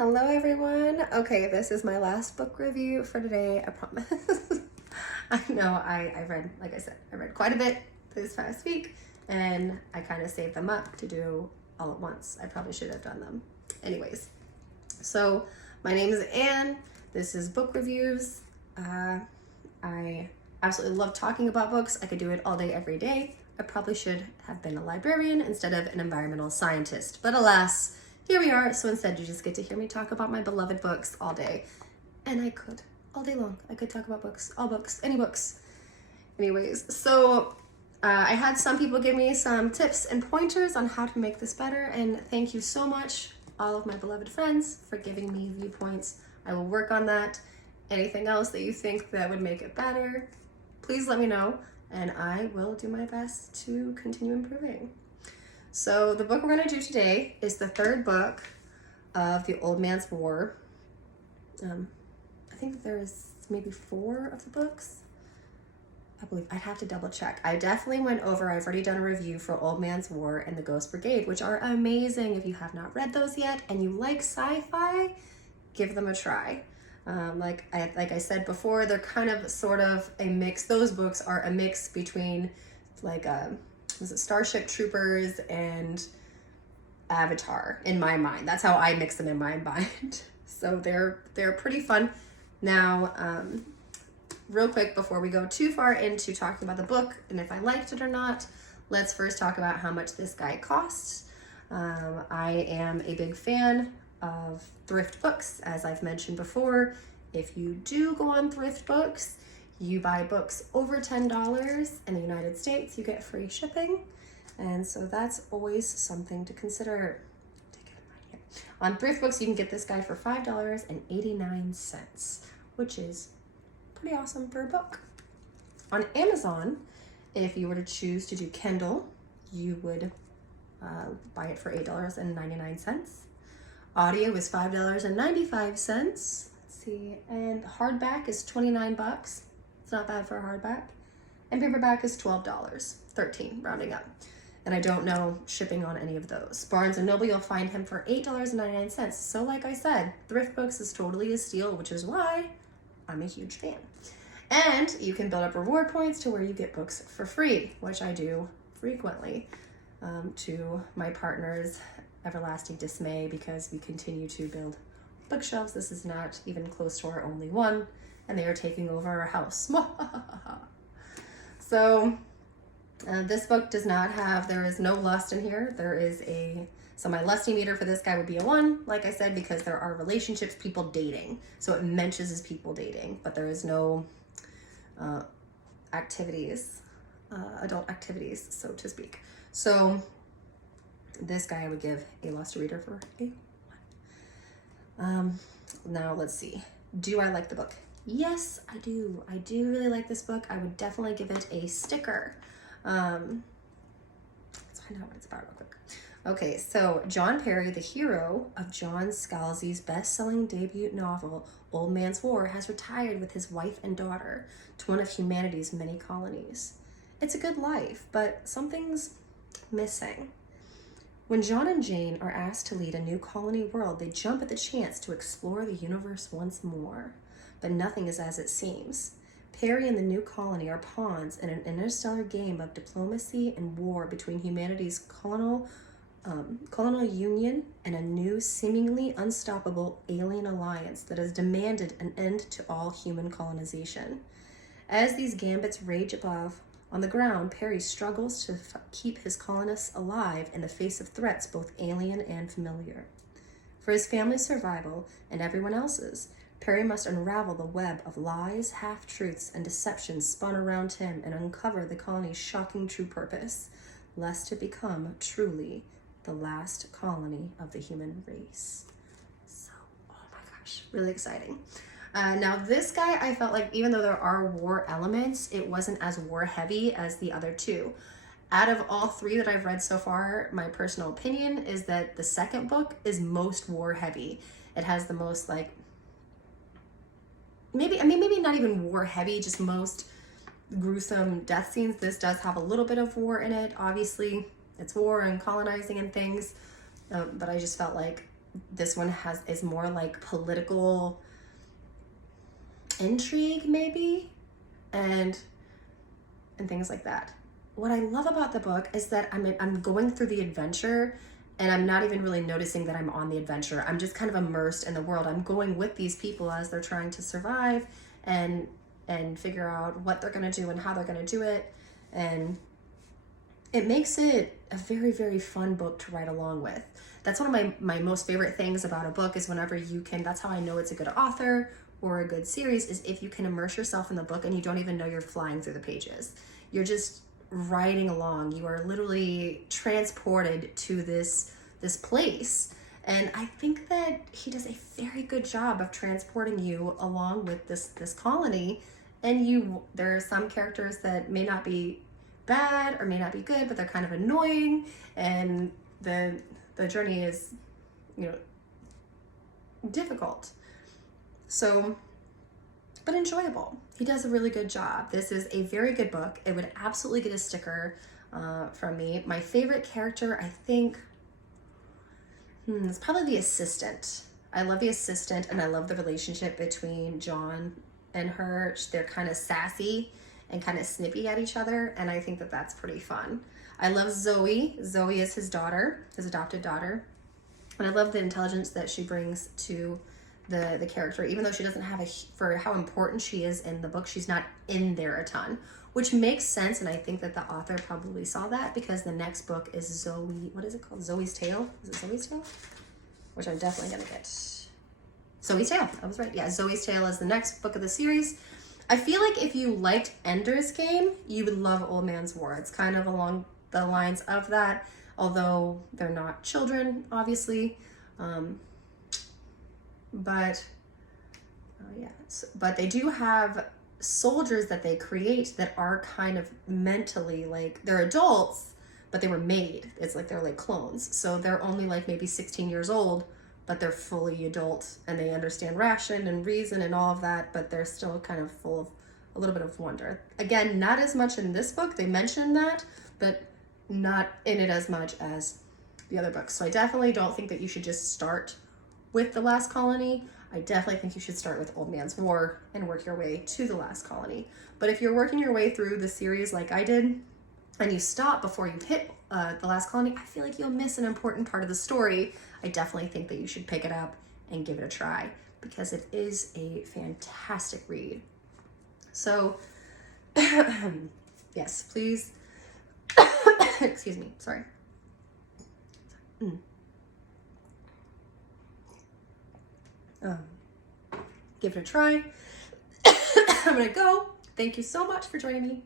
Hello everyone. Okay, this is my last book review for today, I promise. I know I read, like I said, I read quite a bit this past week and I kind of saved them up to do all at once. I probably should have done them. Anyways, so my name is Anne. This is book reviews. I absolutely love talking about books. I could do it all day, every day. I probably should have been a librarian instead of an environmental scientist, but alas, here we are. So instead you just get to hear me talk about my beloved books all day. And I could, all day long. I could talk about books, all books, any books. Anyways, so I had some people give me some tips and pointers on how to make this better. And thank you so much, all of my beloved friends, for giving me viewpoints. I will work on that. Anything else that you think that would make it better, please let me know. And I will do my best to continue improving. So the book we're going to do today is the third book of The Old Man's War. I think there's maybe 4 of the books. I believe I'd have to double check. I definitely went over, I've already done a review for Old Man's War and The Ghost Brigade, which are amazing. If you have not read those yet and you like sci-fi, give them a try. Like I said before, they're kind of sort of a mix. Those books are a mix between like was it Starship Troopers and Avatar in my mind. That's how I mix them in my mind. So they're pretty fun. Now, real quick before we go too far into talking about the book and if I liked it or not, let's first talk about how much this guy costs. I am a big fan of thrift books, as I've mentioned before. If you do go on thrift books, you buy books over $10 in the United States, you get free shipping. And so that's always something to consider. On thrift books, you can get this guy for $5.89, which is pretty awesome for a book. On Amazon, if you were to choose to do Kindle, you would buy it for $8.99. Audio is $5.95. Let's see, and hardback is 29 bucks. It's not bad for a hardback. And paperback is $12, $13 rounding up. And I don't know shipping on any of those. Barnes & Noble, you'll find him for $8.99. So like I said, thrift books is totally a steal, which is why I'm a huge fan. And you can build up reward points to where you get books for free, which I do frequently, to my partner's everlasting dismay, because we continue to build bookshelves. This is not even close to our only one, and they are taking over our house. So this book does not have, there is no lust in here. There is so my lusty meter for this guy would be a 1, like I said, because there are relationships, people dating. So it mentions as people dating, but there is no activities, adult activities, so to speak. So this guy I would give a lust reader for a 1. Now let's see. Do I like the book? Yes, I do. I do really like this book. I would definitely give it a sticker. Let's find out what it's about real quick. Okay, so John Perry, the hero of John Scalzi's best-selling debut novel, Old Man's War, has retired with his wife and daughter to one of humanity's many colonies. It's a good life, but something's missing. When John and Jane are asked to lead a new colony world, they jump at the chance to explore the universe once more. But nothing is as it seems. Perry and the new colony are pawns in an interstellar game of diplomacy and war between humanity's colonial union and a new, seemingly unstoppable alien alliance that has demanded an end to all human colonization. As these gambits rage above, on the ground, Perry struggles to keep his colonists alive in the face of threats both alien and familiar. For his family's survival and everyone else's, Perry must unravel the web of lies, half-truths, and deceptions spun around him and uncover the colony's shocking true purpose, lest it become truly the last colony of the human race. So, oh my gosh, really exciting. Now this guy, I felt like even though there are war elements, it wasn't as war heavy as the other 2. Out of all 3 that I've read so far, my personal opinion is that the second book is most war heavy. It has the most like, maybe not even war heavy, just most gruesome death scenes. This does have a little bit of war in it. Obviously, it's war and colonizing and things, but I just felt like this one is more like political intrigue maybe, and things like that. What I love about the book is that I'm going through the adventure, and I'm not even really noticing that I'm on the adventure. I'm just kind of immersed in the world. I'm going with these people as they're trying to survive and figure out what they're going to do and how they're going to do it. And it makes it a very, very fun book to write along with. That's one of my most favorite things about a book, is whenever you can, that's how I know it's a good author or a good series, is if you can immerse yourself in the book and you don't even know you're flying through the pages. You're just riding along. You are literally transported to this place. And I think that he does a very good job of transporting you along with this colony. And there are some characters that may not be bad or may not be good, but they're kind of annoying, and the journey is, difficult. So, but enjoyable. He does a really good job. This is a very good book. It would absolutely get a sticker from me. My favorite character, I think, it's probably the assistant. I love the assistant, and I love the relationship between John and her. They're kind of sassy and kind of snippy at each other, and I think that that's pretty fun. I love Zoe. Zoe is his daughter, his adopted daughter, and I love the intelligence that she brings to the character. Even though she doesn't have for how important she is in the book, she's not in there a ton, which makes sense, and I think that the author probably saw that, because the next book is Zoe, what is it called? Zoe's Tale? Is it Zoe's Tale? Which I'm definitely gonna get. Zoe's Tale, I was right. Yeah, Zoe's Tale is the next book of the series. I feel like if you liked Ender's Game, you would love Old Man's War. It's kind of along the lines of that, although they're not children, obviously. But they do have soldiers that they create that are kind of mentally, like, they're adults, but they were made. It's like they're like clones. So they're only like maybe 16 years old, but they're fully adult, and they understand ration and reason and all of that, but they're still kind of full of a little bit of wonder. Again, not as much in this book. They mention that, but not in it as much as the other books. So I definitely don't think that you should just start with The Last Colony. I definitely think you should start with Old Man's War and work your way to The Last Colony. But if you're working your way through the series like I did, and you stop before you hit The Last Colony, I feel like you'll miss an important part of the story. I definitely think that you should pick it up and give it a try, because it is a fantastic read. So, yes, please, excuse me, sorry. Give it a try. I'm gonna go. Thank you so much for joining me.